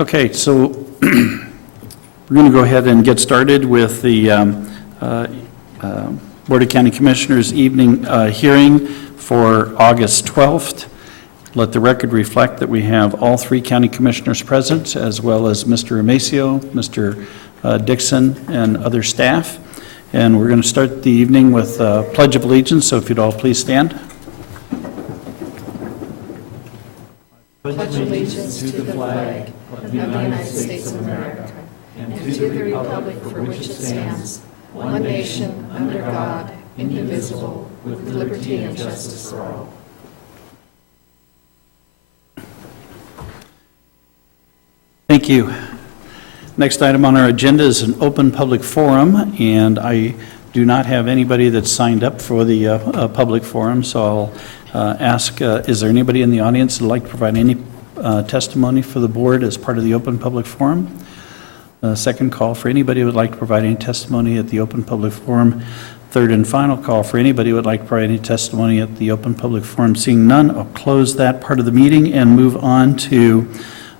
Okay, so we're going to go ahead and get started with the Board of County Commissioners evening hearing for August 12th. Let the record reflect that we have all three county commissioners present, as well as Mr. Amacio, Mr. Dixon, and other staff. And we're going to start the evening with Pledge of Allegiance, so if you'd all please stand. Pledge allegiance to the flag of the United States of America and to the republic for which it stands, one nation, under God, indivisible, with liberty and justice for all. Thank you. Next item on our agenda is an open public forum, and I do not have anybody that's signed up for the public forum, so I'll ask, is there anybody in the audience that would like to provide any testimony for the board as part of the open public forum? Second call for anybody who would like to provide any testimony at the open public forum. Third and final call for anybody who would like to provide any testimony at the open public forum. Seeing none, I'll close that part of the meeting and move on to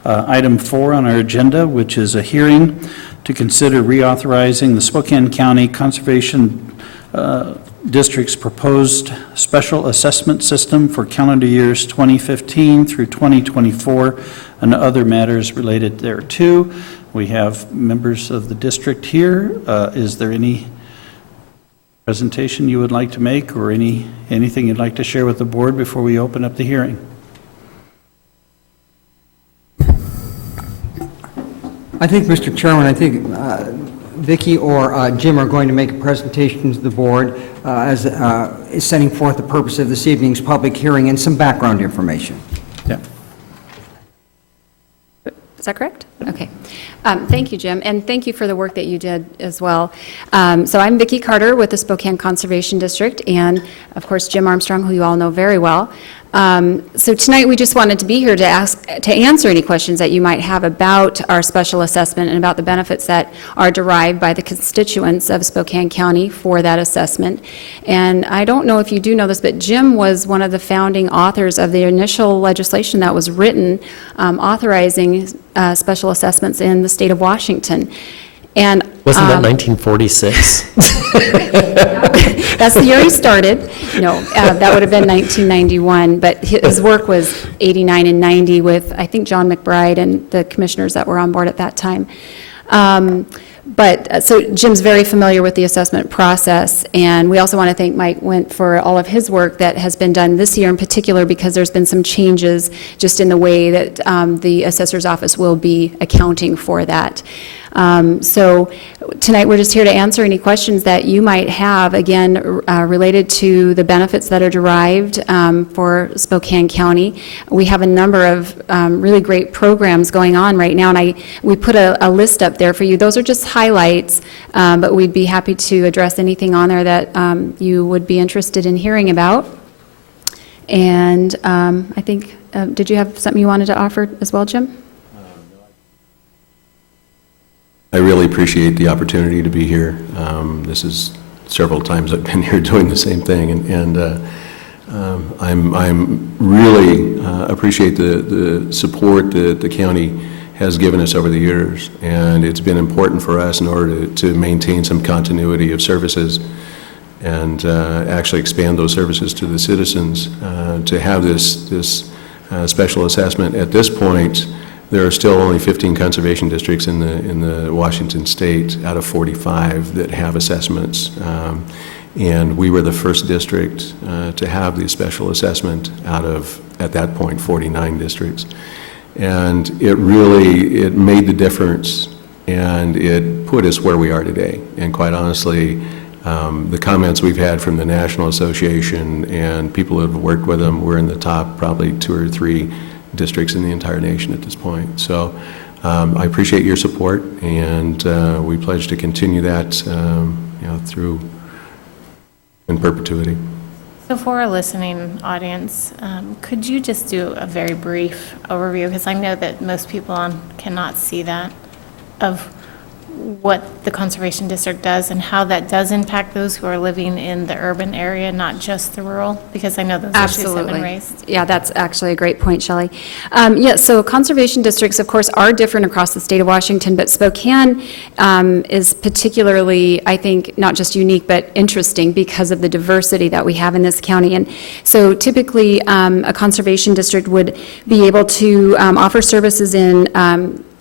item 4 on our agenda, which is a hearing to consider reauthorizing the Spokane County Conservation District's proposed special assessment system for calendar years 2015 through 2024 and other matters related thereto. We have members of the district here. Is there any presentation you would like to make or anything you'd like to share with the board before we open up the hearing? I think, Mr. Chairman, Vicki or Jim are going to make a presentation to the board as setting forth the purpose of this evening's public hearing and some background information. Yeah. Is that correct? Okay. Thank you, Jim, and thank you for the work that you did as well. So I'm Vicki Carter with the Spokane Conservation District, and of course Jim Armstrong, who you all know very well. So tonight we just wanted to be here to answer any questions that you might have about our special assessment and about the benefits that are derived by the constituents of Spokane County for that assessment. And I don't know if you do know this, but Jim was one of the founding authors of the initial legislation that was written authorizing special assessments in the state of Washington. And wasn't that 1946? That's the year he started. No, that would have been 1991. But his work was 89 and 90 with, I think, John McBride and the commissioners that were on board at that time. So Jim's very familiar with the assessment process, and we also want to thank Mike Went for all of his work that has been done this year in particular, because there's been some changes just in the way that the assessor's office will be accounting for that. So tonight we're just here to answer any questions that you might have, again, related to the benefits that are derived for Spokane County. We have a number of really great programs going on right now, and we put a list up there for you. Those are just highlights, but we'd be happy to address anything on there that you would be interested in hearing about. And I think, did you have something you wanted to offer as well, Jim? I really appreciate the opportunity to be here. This is several times I've been here doing the same thing, and I'm really appreciate the support that the county has given us over the years, and it's been important for us in order to maintain some continuity of services and actually expand those services to the citizens. To have this special assessment at this point. There are still only 15 conservation districts in the Washington state out of 45 that have assessments, and we were the first district to have the special assessment out of, at that point, 49 districts. And it made the difference, and it put us where we are today. And quite honestly, the comments we've had from the National Association and people who have worked with them, we're in the top probably 2 or 3 districts in the entire nation at this point. So I appreciate your support, and we pledge to continue that through in perpetuity. So for our listening audience, could you just do a very brief overview, because I know that most people cannot see that, of what the Conservation District does and how that does impact those who are living in the urban area, not just the rural? Because I know those issues have been raised. Yeah, that's actually a great point, Shelley. Yeah, so conservation districts, of course, are different across the state of Washington, but Spokane is particularly, I think, not just unique, but interesting because of the diversity that we have in this county. And so typically, a conservation district would be able to offer services in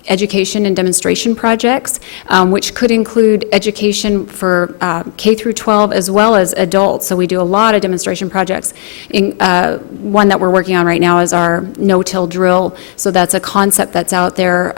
education and demonstration projects, which could include education for K through 12 as well as adults. So we do a lot of demonstration projects. One that we're working on right now is our no-till drill. So that's a concept that's out there,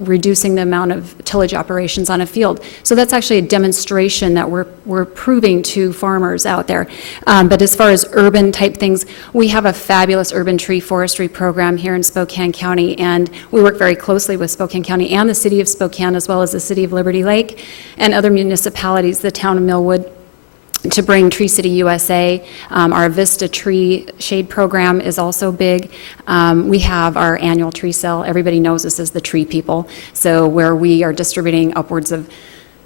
reducing the amount of tillage operations on a field. So that's actually a demonstration that we're proving to farmers out there. But as far as urban type things, we have a fabulous urban tree forestry program here in Spokane County, and we work very closely with Spokane County and the city of Spokane, as well as the city of Liberty Lake and other municipalities, the town of Millwood, to bring Tree City USA. Our Vista Tree Shade Program is also big. We have our annual tree sale. Everybody knows us as the Tree People, so where we are distributing upwards of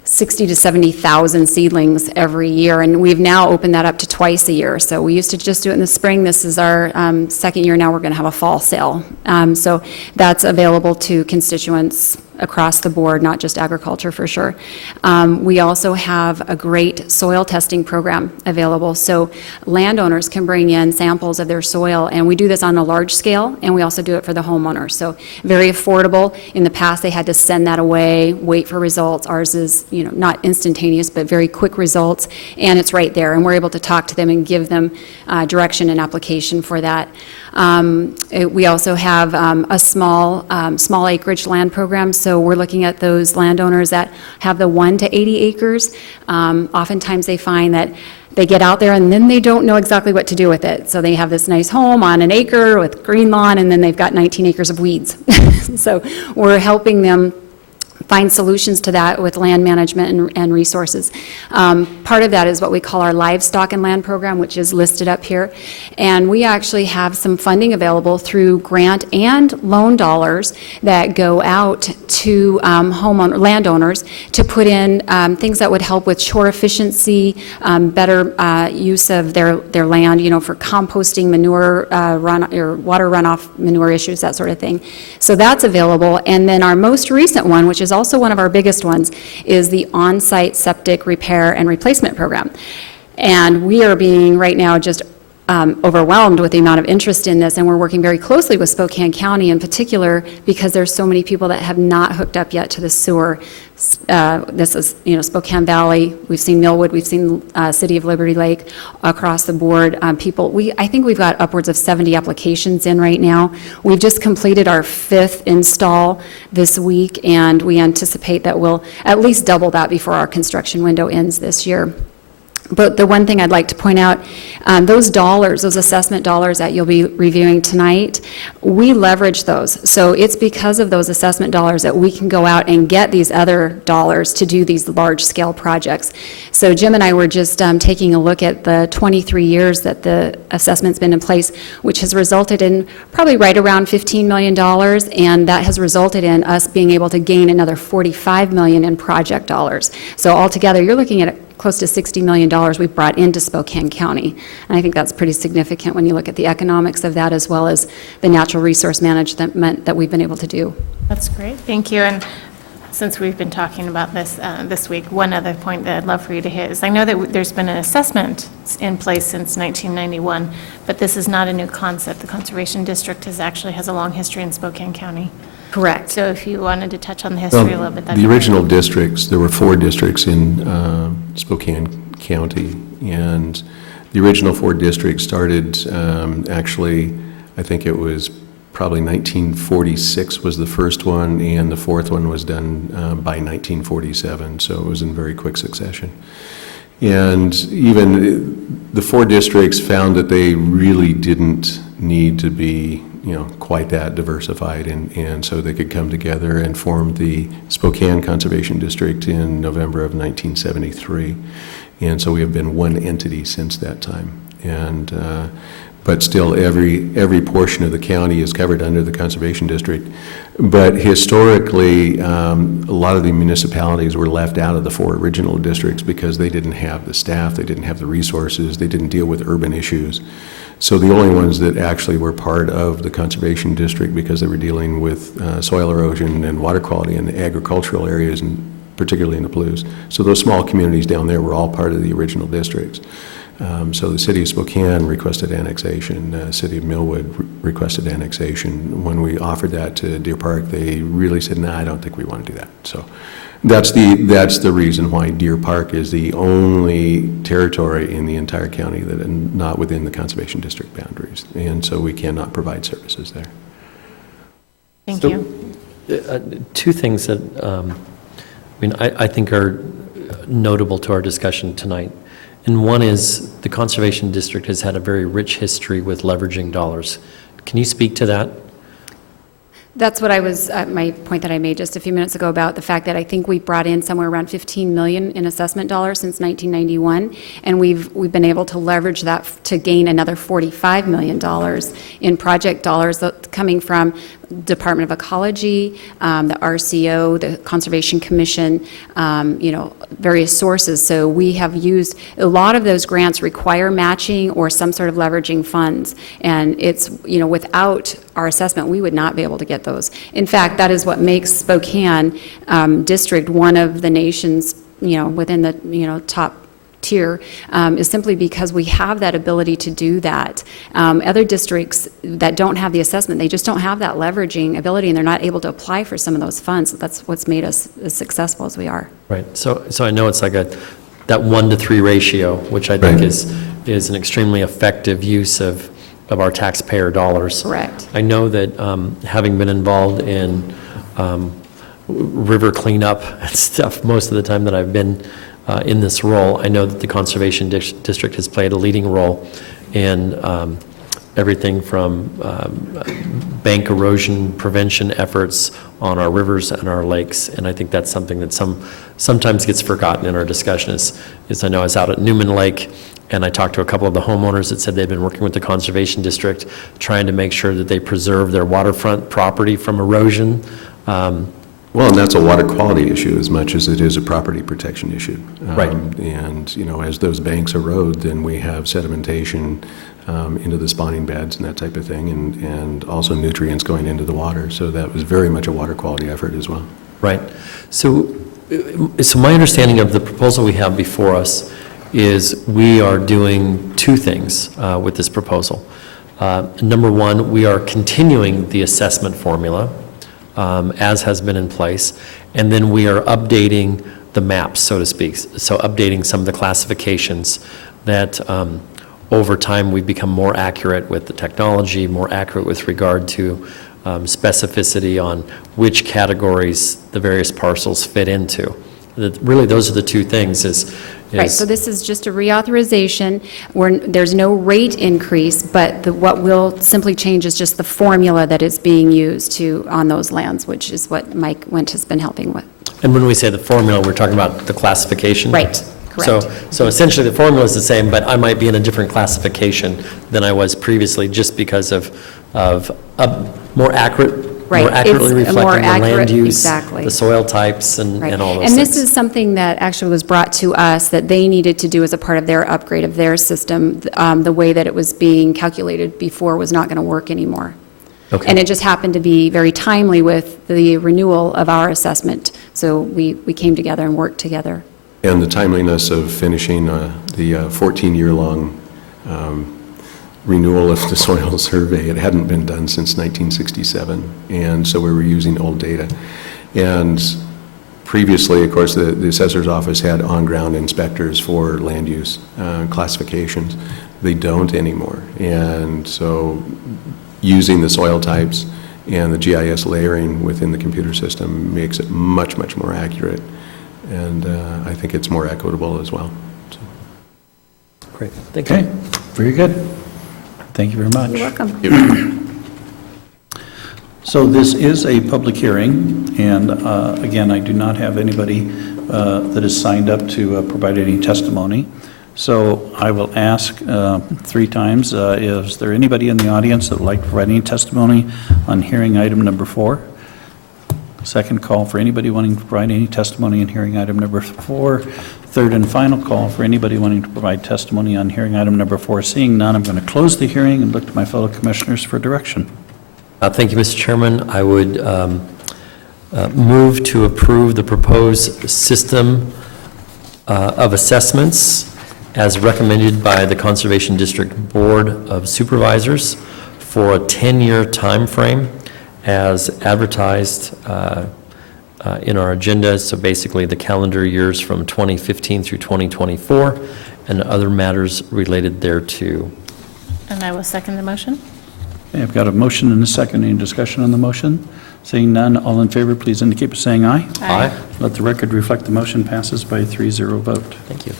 60 to 70,000 seedlings every year, and we've now opened that up to twice a year. So we used to just do it in the spring. This is our second year now. We're going to have a fall sale. So that's available to constituents across the board, not just agriculture for sure. We also have a great soil testing program available. So landowners can bring in samples of their soil, and we do this on a large scale, and we also do it for the homeowners. So very affordable. In the past, they had to send that away, wait for results. Ours is, not instantaneous, but very quick results, and it's right there. And we're able to talk to them and give them direction and application for that. We also have a small acreage land program, so we're looking at those landowners that have the 1 to 80 acres. Oftentimes they find that they get out there and then they don't know exactly what to do with it. So they have this nice home on an acre with green lawn, and then they've got 19 acres of weeds. So we're helping them find solutions to that with land management and resources. Part of that is what we call our livestock and land program, which is listed up here. And we actually have some funding available through grant and loan dollars that go out to landowners to put in things that would help with chore efficiency, better use of their land, for composting, manure or water runoff manure issues, that sort of thing. So that's available. And then our most recent one, which is also one of our biggest ones, is the on-site septic repair and replacement program. And we are being right now just overwhelmed with the amount of interest in this, and we're working very closely with Spokane County in particular because there's so many people that have not hooked up yet to the sewer. This is, Spokane Valley, we've seen Millwood, we've seen City of Liberty Lake, across the board. I think we've got upwards of 70 applications in right now. We've just completed our 5th install this week, and we anticipate that we'll at least double that before our construction window ends this year. But the one thing I'd like to point out, those assessment dollars that you'll be reviewing tonight, we leverage those. So it's because of those assessment dollars that we can go out and get these other dollars to do these large-scale projects. So Jim and I were just taking a look at the 23 years that the assessment's been in place, which has resulted in probably right around $15 million, and that has resulted in us being able to gain another $45 million in project dollars. So altogether, you're looking at close to $60 million we've brought into Spokane County. And I think that's pretty significant when you look at the economics of that, as well as the natural resource management that we've been able to do. That's great. Thank you. And since we've been talking about this this week, one other point that I'd love for you to hit is I know that there's been an assessment in place since 1991, but this is not a new concept. The Conservation District has a long history in Spokane County. Correct. So if you wanted to touch on the history a little bit, that'd The be great. original districts, there were 4 districts in Spokane County, and the original 4 districts started actually, I think it was probably 1946 was the first one, and the 4th one was done by 1947, so it was in very quick succession. And even the 4 districts found that they really didn't need to be quite that diversified, and so they could come together and form the Spokane Conservation District in November of 1973. And so we have been one entity since that time. But still, every portion of the county is covered under the Conservation District. But historically, a lot of the municipalities were left out of the 4 original districts because they didn't have the staff, they didn't have the resources, they didn't deal with urban issues. So the only ones that actually were part of the Conservation District, because they were dealing with soil erosion and water quality in the agricultural areas, and particularly in the Blues. So those small communities down there were all part of the original districts. So the city of Spokane requested annexation, city of Millwood requested annexation. When we offered that to Deer Park, they really said, "No, I don't think we want to do that." So that's the reason why Deer Park is the only territory in the entire county that is not within the Conservation District boundaries. And so we cannot provide services there. Thank you. Two things that I think are notable to our discussion tonight. And one is the Conservation District has had a very rich history with leveraging dollars. Can you speak to that? That's what I was, my point that I made just a few minutes ago about the fact that I think we brought in somewhere around 15 million in assessment dollars since 1991, and we've been able to leverage that to gain another $45 million in project dollars coming from Department of Ecology, the RCO, the Conservation Commission, various sources. So we have used, a lot of those grants require matching or some sort of leveraging funds. And it's, without our assessment, we would not be able to get those. In fact, that is what makes Spokane district one of the nation's, within the, top tier, is simply because we have that ability to do that. Other districts that don't have the assessment, they just don't have that leveraging ability, and they're not able to apply for some of those funds. That's what's made us as successful as we are. Right. So I know it's like that 1-to-3 ratio, which I think is an extremely effective use of our taxpayer dollars. Correct. I know that having been involved in river cleanup and stuff most of the time that I've been in this role, I know that the Conservation District has played a leading role in everything from bank erosion prevention efforts on our rivers and our lakes, and I think that's something that sometimes gets forgotten in our discussion. Is I know I was out at Newman Lake, and I talked to a couple of the homeowners that said they've been working with the Conservation District trying to make sure that they preserve their waterfront property from erosion. Well, and that's a water quality issue as much as it is a property protection issue. Right. And, as those banks erode, then we have sedimentation into the spawning beds and that type of thing, and also nutrients going into the water. So that was very much a water quality effort as well. Right. So my understanding of the proposal we have before us is we are doing two things with this proposal. Number one, we are continuing the assessment formula as has been in place, and then we are updating the maps, so to speak, so updating some of the classifications that over time we've become more accurate with the technology, more accurate with regard to specificity on which categories the various parcels fit into. Really, those are the two things Right, so this is just a reauthorization. There's no rate increase, but what will simply change is just the formula that is being used on those lands, which is what Mike Went has been helping with. And when we say the formula, we're talking about the classification? Right, correct. So essentially, the formula is the same, but I might be in a different classification than I was previously just because of more accurately Right, reflecting it's more the land accurate, use, exactly. the soil types, and Right. all those And things. this is something that actually was brought to us that they needed to do as a part of their upgrade of their system. The way that it was being calculated before was not going to work anymore. Okay. And it just happened to be very timely with the renewal of our assessment. So we came together and worked together. And the timeliness of finishing the 14-year-long renewal of the soil survey. It hadn't been done since 1967, and so we were using old data. And previously, of course, the assessor's office had on-ground inspectors for land use classifications. They don't anymore. And so using the soil types and the GIS layering within the computer system makes it much, much more accurate. And I think it's more equitable as well. So. Great, thank you. Okay, very good. Thank you very much. You're welcome. So this is a public hearing, and again, I do not have anybody that has signed up to provide any testimony. So I will ask 3 times, is there anybody in the audience that would like to provide any testimony on hearing item number 4? Second call for anybody wanting to provide any testimony on hearing item number 4. Third and final call for anybody wanting to provide testimony on hearing item number 4. Seeing none, I'm going to close the hearing and look to my fellow commissioners for direction. Thank you, Mr. Chairman. I would move to approve the proposed system of assessments as recommended by the Conservation District Board of Supervisors for a 10-year time frame as advertised in our agenda. So basically, the calendar years from 2015 through 2024 and other matters related thereto. And I will second the motion. Okay, I've got a motion and a second. Any discussion on the motion? Seeing none, all in favor, please indicate by saying aye. Aye. Let the record reflect the motion passes by a 3-0 vote. Thank you.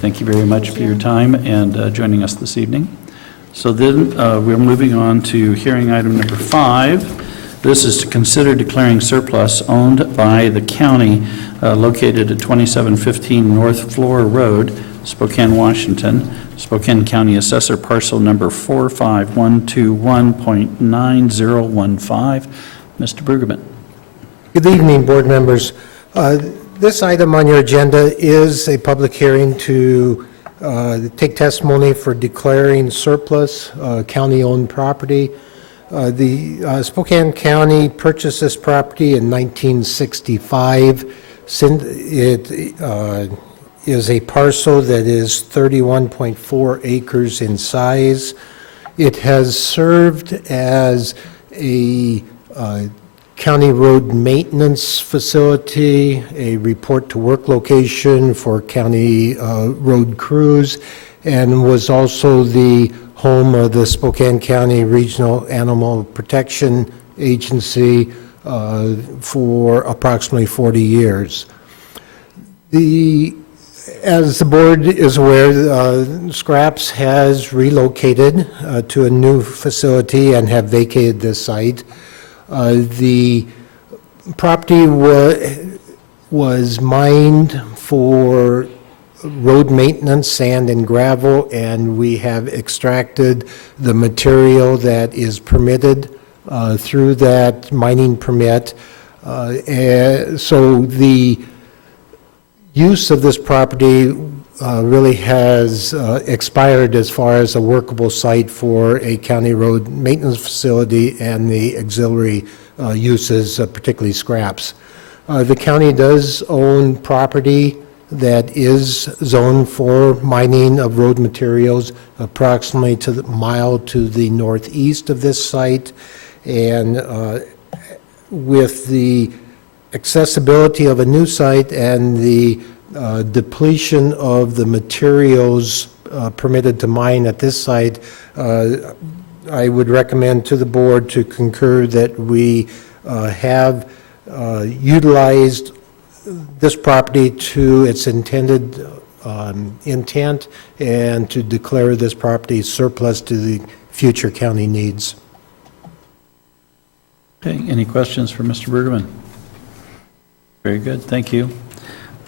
Thank you very much for your time and joining us this evening. So then we're moving on to hearing item number 5. This is to consider declaring surplus owned by the county located at 2715 North Floor Road, Spokane, Washington. Spokane County Assessor Parcel Number 45121.9015. Mr. Brueggemann. Good evening, board members. This item on your agenda is a public hearing to take testimony for declaring surplus county-owned property. The Spokane County purchased this property in 1965. It is a parcel that is 31.4 acres in size. It has served as a county road maintenance facility, a report to work location for county road crews, and was also the home of the Spokane County Regional Animal Protection Agency for approximately 40 years. As the board is aware, Scraps has relocated to a new facility and have vacated this site. The property was mined for road maintenance, sand and gravel, and we have extracted the material that is permitted through that mining permit. So the use of this property really has expired as far as a workable site for a county road maintenance facility and the auxiliary uses, particularly scraps. The county does own property that is zoned for mining of road materials approximately to the mile to the northeast of this site. And with the accessibility of a new site and the depletion of the materials permitted to mine at this site, I would recommend to the board to concur that we have utilized this property to its intended intent and to declare this property surplus to the future county needs. Okay, any questions for Mr. Brueggemann? Very good, thank you.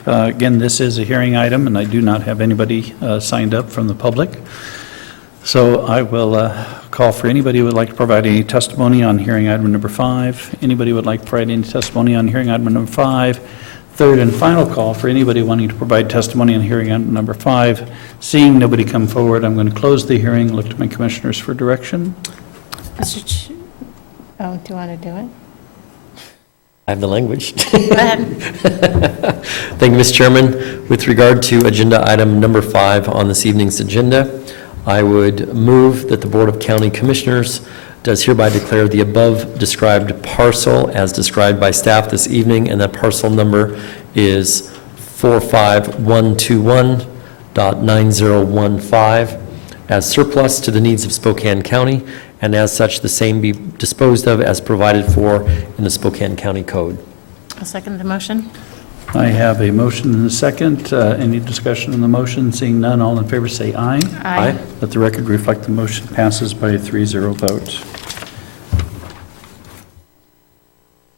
Again, this is a hearing item, and I do not have anybody signed up from the public. So I will call for anybody who would like to provide any testimony on hearing item number 5. Anybody who would like to provide any testimony on hearing item number 5. Third and final call for anybody wanting to provide testimony on hearing item number 5. Seeing nobody come forward, I'm going to close the hearing and look to my commissioners for direction. Do you want to do it? I have the language. Go ahead. Thank you, Mr. Chairman. With regard to agenda item number 5 on this evening's agenda, I would move that the Board of County Commissioners does hereby declare the above described parcel as described by staff this evening, and that parcel number is 45121.9015 as surplus to the needs of Spokane County, and as such, the same be disposed of as provided for in the Spokane County Code. I'll second the motion. I have a motion and a second. Any discussion on the motion? Seeing none, all in favor say aye. Aye. Let the record reflect the motion passes by a 3-0 vote.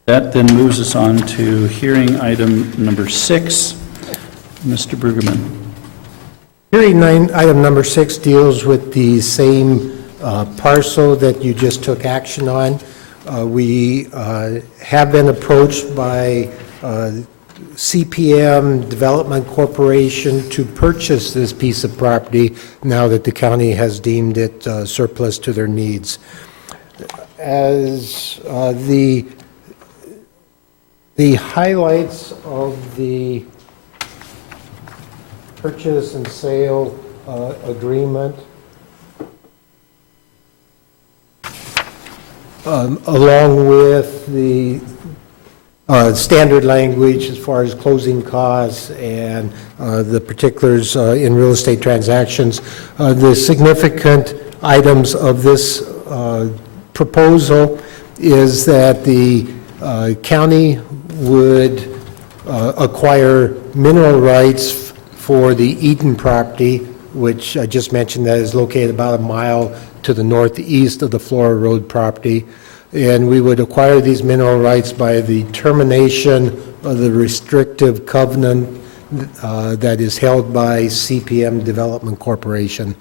That then moves us on to hearing item number 6. Mr. Brueggemann. Hearing nine, item number 6 deals with the same parcel that you just took action on. We have been approached by CPM Development Corporation to purchase this piece of property now that the county has deemed it surplus to their needs. As the highlights of the purchase and sale agreement, along with the standard language as far as closing costs and the particulars in real estate transactions. The significant items of this proposal is that the county would acquire mineral rights for the Eden property, which I just mentioned that is located about a mile to the northeast of the Flora Road property. And we would acquire these mineral rights by the termination of the restrictive covenant that is held by CPM Development Corporation.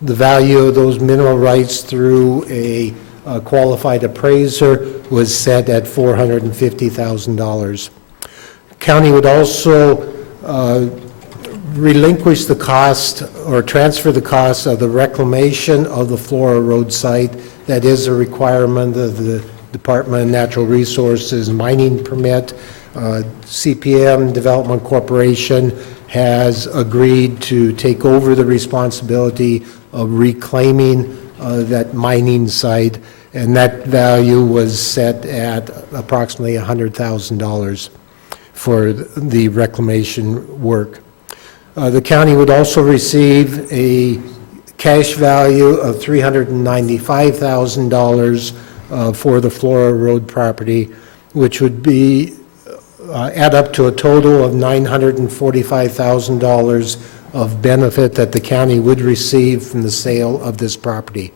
The value of those mineral rights through a qualified appraiser was set at $450,000. County would also relinquish the cost or transfer the cost of the reclamation of the Flora Road site. That is a requirement of the Department of Natural Resources mining permit. CPM Development Corporation has agreed to take over the responsibility of reclaiming that mining site, and that value was set at approximately $100,000 for the reclamation work. The county would also receive a cash value of $395,000 for the Flora Road property, which would be add up to a total of $945,000 of benefit that the county would receive from the sale of this property.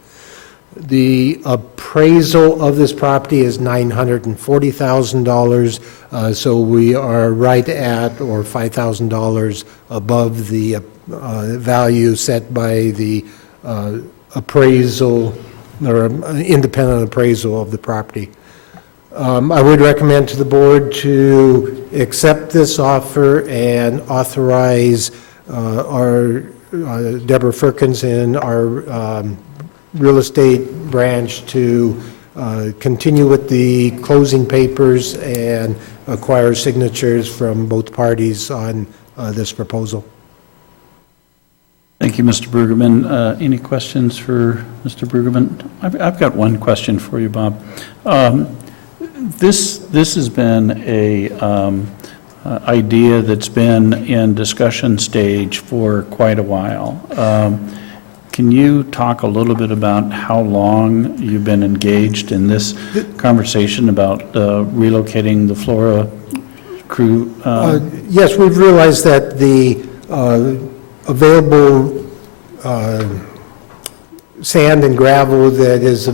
The appraisal of this property is $940,000, so we are right at or $5,000 above the value set by the appraisal or independent appraisal of the property. I would recommend to the board to accept this offer and authorize our Deborah Firkins and our real estate branch to continue with the closing papers and acquire signatures from both parties on this proposal. Thank you, Mr. Brueggemann. Any questions for Mr. Brueggemann? I've got one question for you, Bob. This has been a idea that's been in discussion stage for quite a while. Can you talk a little bit about how long you've been engaged in this conversation about relocating the Flora crew? Yes, we've realized that the available sand and gravel that is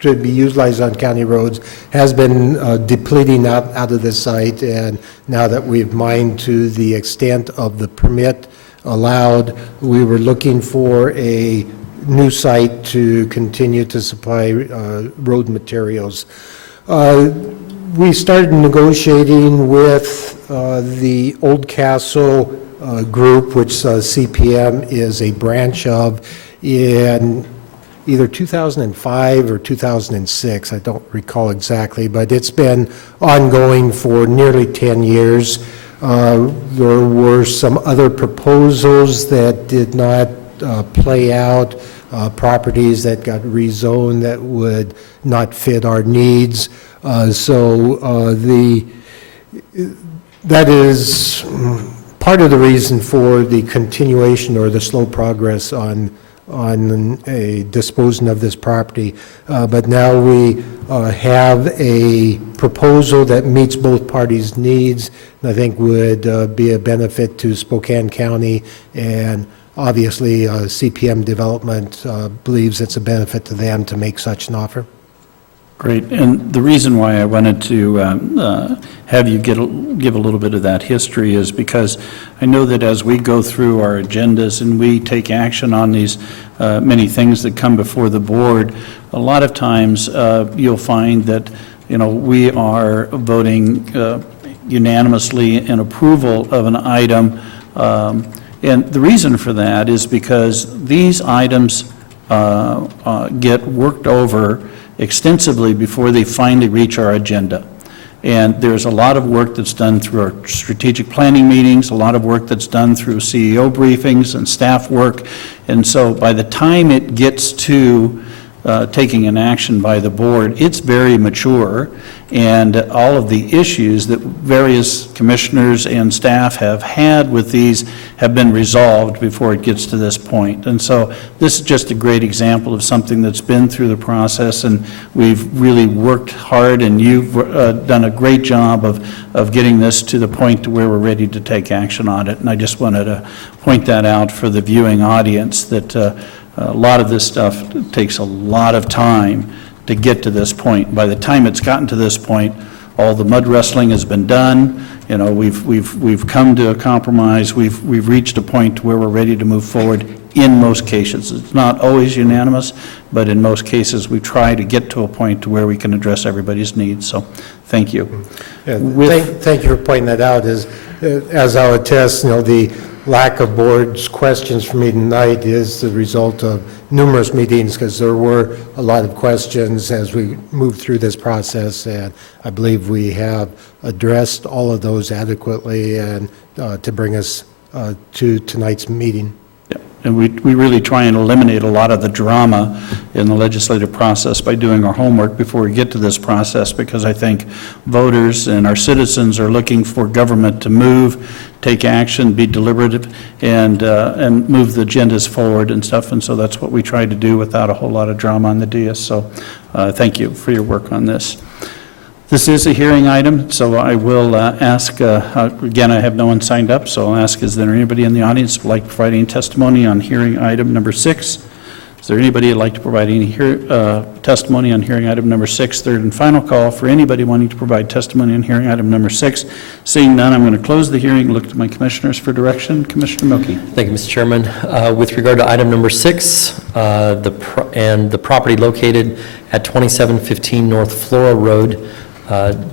to be utilized on county roads has been depleting out of this site, and now that we've mined to the extent of the permit allowed, we were looking for a new site to continue to supply road materials. We started negotiating with the Old Castle group, which CPM is a branch of, in either 2005 or 2006, I don't recall exactly, but it's been ongoing for nearly 10 years. There were some other proposals that did not play out, properties that got rezoned that would not fit our needs. That is part of the reason for the continuation or the slow progress on a disposing of this property. But now we have a proposal that meets both parties' needs, and I think would be a benefit to Spokane County, and obviously CPM Development believes it's a benefit to them to make such an offer. Great, and the reason why I wanted to have you give a little bit of that history is because I know that as we go through our agendas and we take action on these many things that come before the board, a lot of times you'll find that, we are voting unanimously in approval of an item, and the reason for that is because these items get worked over extensively before they finally reach our agenda. And there's a lot of work that's done through our strategic planning meetings, a lot of work that's done through CEO briefings and staff work. And so by the time it gets to taking an action by the board, it's very mature, and all of the issues that various commissioners and staff have had with these have been resolved before it gets to this point. And so this is just a great example of something that's been through the process, and we've really worked hard, and you've done a great job of getting this to the point to where we're ready to take action on it. And I just wanted to point that out for the viewing audience, that a lot of this stuff takes a lot of time to get to this point. By the time it's gotten to this point, all the mud wrestling has been done. We've come to a compromise. We've reached a point where we're ready to move forward in most cases. It's not always unanimous, but in most cases we try to get to a point to where we can address everybody's needs. So thank you. Yeah, thank you for pointing that out. As I'll attest, the lack of board's questions for me tonight is the result of numerous meetings, because there were a lot of questions as we moved through this process, and I believe we have addressed all of those adequately and to bring us to tonight's meeting. Yeah, and we really try and eliminate a lot of the drama in the legislative process by doing our homework before we get to this process, because I think voters and our citizens are looking for government to move, take action, be deliberative, and move the agendas forward and stuff, and so that's what we try to do without a whole lot of drama on the dais. So thank you for your work on this. This is a hearing item, so I will ask, again, I have no one signed up, so I'll ask, is there anybody in the audience who would like to provide any testimony on hearing item number 6? Is there anybody who'd like to provide any testimony on hearing item number 6? Third and final call for anybody wanting to provide testimony on hearing item number 6. Seeing none, I'm going to close the hearing and look to my commissioners for direction. Commissioner Milkey. Thank you, Mr. Chairman. With regard to item number 6, the property located at 2715 North Flora Road,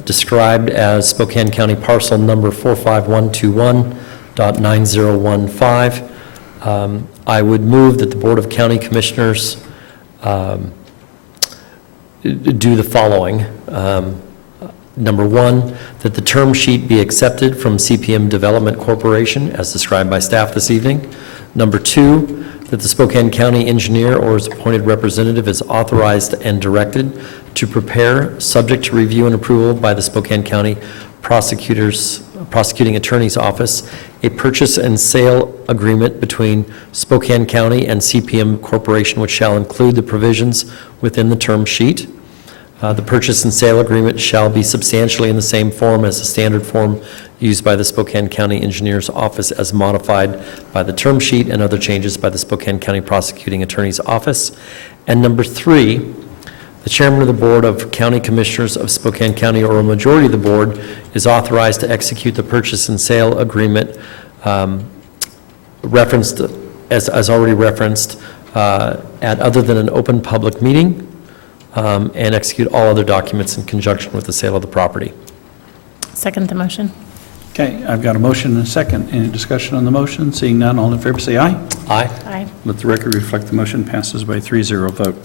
described as Spokane County parcel number 45121.9015. I would move that the Board of County Commissioners do the following. Number 1, that the term sheet be accepted from CPM Development Corporation as described by staff this evening. Number 2, that the Spokane County engineer or his appointed representative is authorized and directed to prepare, subject to review and approval by the Spokane County Prosecuting Attorney's Office, a purchase and sale agreement between Spokane County and CPM Corporation, which shall include the provisions within the term sheet. The purchase and sale agreement shall be substantially in the same form as the standard form used by the Spokane County Engineer's Office as modified by the term sheet and other changes by the Spokane County Prosecuting Attorney's Office. And number 3, the chairman of the Board of County Commissioners of Spokane County, or a majority of the board, is authorized to execute the purchase and sale agreement referenced, as already referenced, at other than an open public meeting, and execute all other documents in conjunction with the sale of the property. Second the motion. Okay, I've got a motion and a second. Any discussion on the motion? Seeing none, all in favor say aye. Aye. Aye. Let the record reflect the motion passes by 3-0 vote.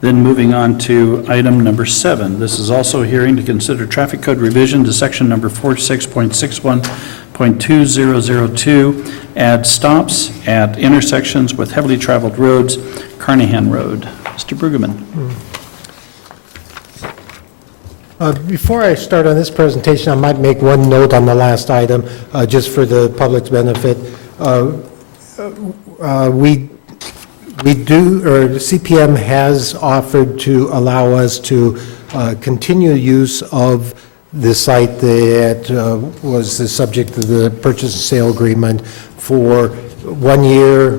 Then moving on to item number 7. This is also a hearing to consider traffic code revision to section number 46.61.2002, add stops at intersections with heavily traveled roads, Carnahan Road. Mr. Brueggemann. Before I start on this presentation, I might make one note on the last item, just for the public's benefit. The CPM has offered to allow us to continue use of the site that was the subject of the purchase and sale agreement for 1 year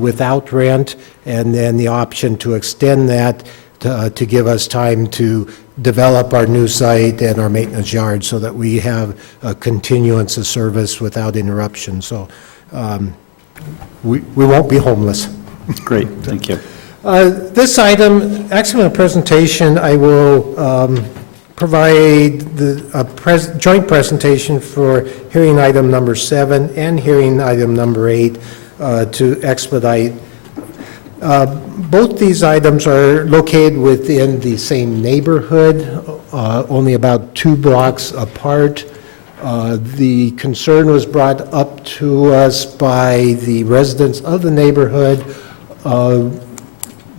without rent, and then the option to extend that to give us time to develop our new site and our maintenance yard so that we have a continuance of service without interruption. So we won't be homeless. Great, thank you. This item, actually in a presentation, I will provide joint presentation for hearing item number 7 and hearing item number 8 to expedite. Both these items are located within the same neighborhood, only about 2 blocks apart. The concern was brought up to us by the residents of the neighborhood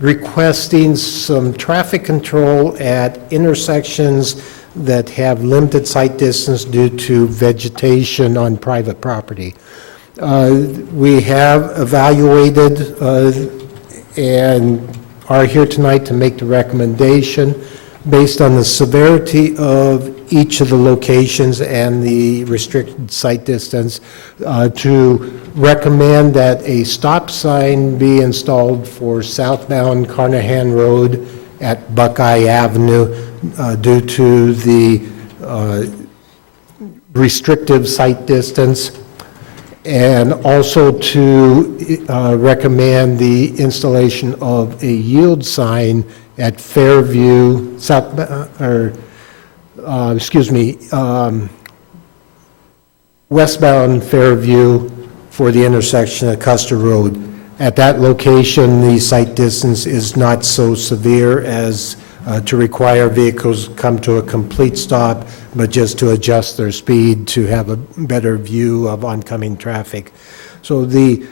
requesting some traffic control at intersections that have limited sight distance due to vegetation on private property. We have evaluated and are here tonight to make the recommendation based on the severity of each of the locations and the restricted sight distance to recommend that a stop sign be installed for southbound Carnahan Road at Buckeye Avenue due to the restrictive sight distance, and also to recommend the installation of a yield sign at Fairview, westbound Fairview for the intersection of Custer Road. At that location, the sight distance is not so severe as to require vehicles come to a complete stop, but just to adjust their speed to have a better view of oncoming traffic. So the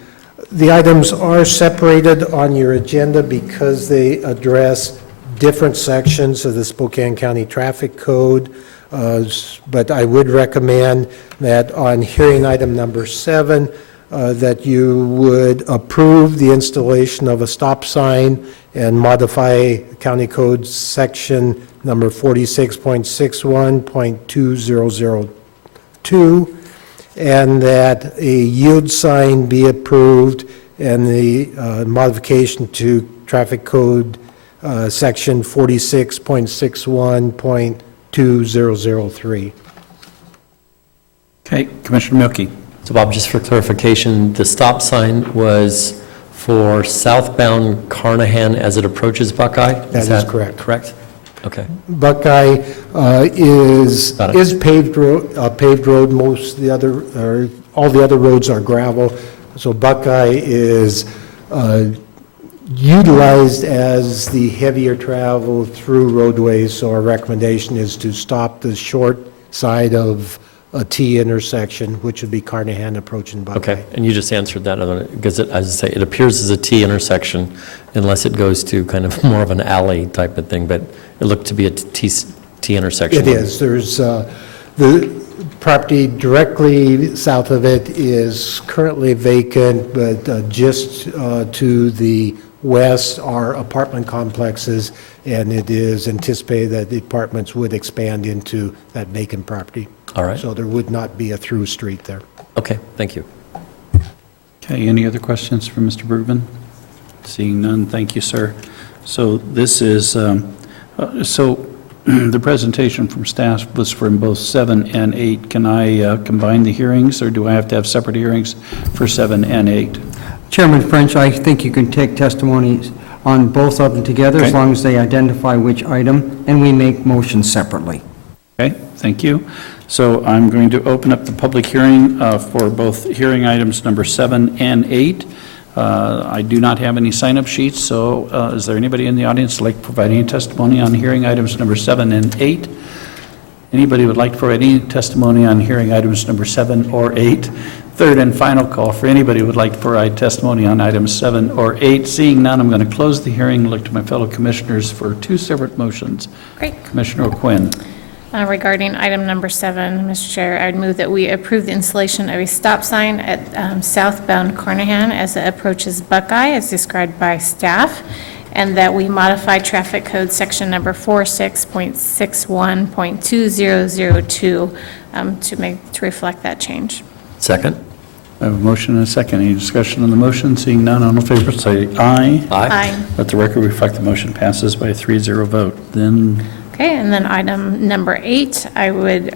items are separated on your agenda because they address different sections of the Spokane County Traffic Code, but I would recommend that on hearing item number 7, that you would approve the installation of a stop sign and modify County Code section number 46.61.2002, and that a yield sign be approved, and the modification to Traffic Code section 46.61.2003. Okay, Commissioner Milky. So Bob, just for clarification, the stop sign was for southbound Carnahan as it approaches Buckeye? That is correct. Correct? Okay. Buckeye is Got it. paved road. Most of the other, or all the other roads are gravel. So Buckeye is utilized as the heavier travel through roadways. So our recommendation is to stop the short side of a T intersection, which would be Carnahan approaching Buckeye. Okay, and you just answered that, because as I say, it appears as a T intersection unless it goes to kind of more of an alley type of thing, but it looked to be a T intersection. It is. There's the property directly south of it is currently vacant, but just to the west are apartment complexes, and it is anticipated that the apartments would expand into that vacant property. All right. So there would not be a through street there. Okay, thank you. Okay, any other questions for Mr. Bergman? Seeing none, thank you, sir. So this is, the presentation from staff was from both 7 and 8. Can I combine the hearings, or do I have to have separate hearings for 7 and 8? Chairman French, I think you can take testimonies on both of them together as Okay. long as they identify which item, and we make motions separately. Okay, thank you. So I'm going to open up the public hearing for both hearing items number 7 and 8. I do not have any sign-up sheets, so is there anybody in the audience like providing testimony on hearing items number 7 and 8? Anybody would like to provide any testimony on hearing items number 7 or 8? Third and final call for anybody who would like to provide testimony on items 7 or 8. Seeing none, I'm going to close the hearing, look to my fellow commissioners for 2 separate motions. Great. Commissioner O'Quinn. Regarding item number 7, Mr. Chair, I would move that we approve the installation of a stop sign at southbound Carnahan as it approaches Buckeye, as described by staff, and that we modify Traffic Code section number 46.61.2002 to reflect that change. Second? I have a motion and a second. Any discussion on the motion? Seeing none, all in favor say aye. Aye. Let the record reflect the motion passes by a 3-0 vote. Then, Okay, and then item number 8, I would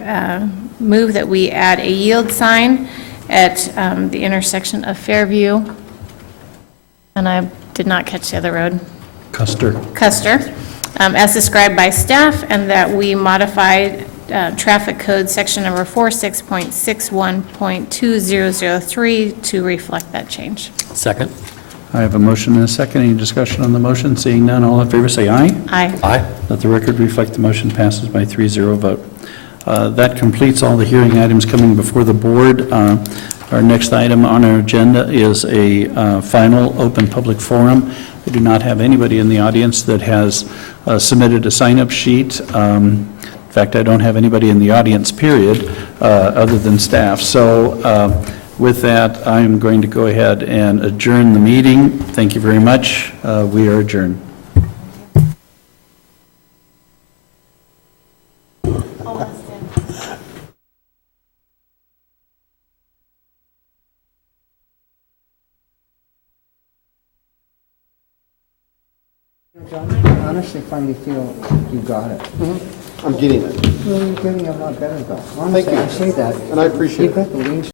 move that we add a yield sign at the intersection of Fairview, and I did not catch the other road, Custer. Custer, as described by staff, and that we modify traffic code section number 46.61.2003 to reflect that change. Second? I have a motion and a second. Any discussion on the motion? Seeing none, all in favor say aye. Aye. Aye. Let the record reflect the motion passes by 3-0 vote. That completes all the hearing items coming before the board. Our next item on our agenda is a final open public forum. We do not have anybody in the audience that has submitted a sign-up sheet. In fact, I don't have anybody in the audience, period, other than staff. So with that, I am going to go ahead and adjourn the meeting. Thank you very much. We are adjourned. John, I honestly finally feel you got it. I'm getting it. Well, you're getting a lot better, though. Thank you. Honestly, I say that. And I appreciate You've got the wings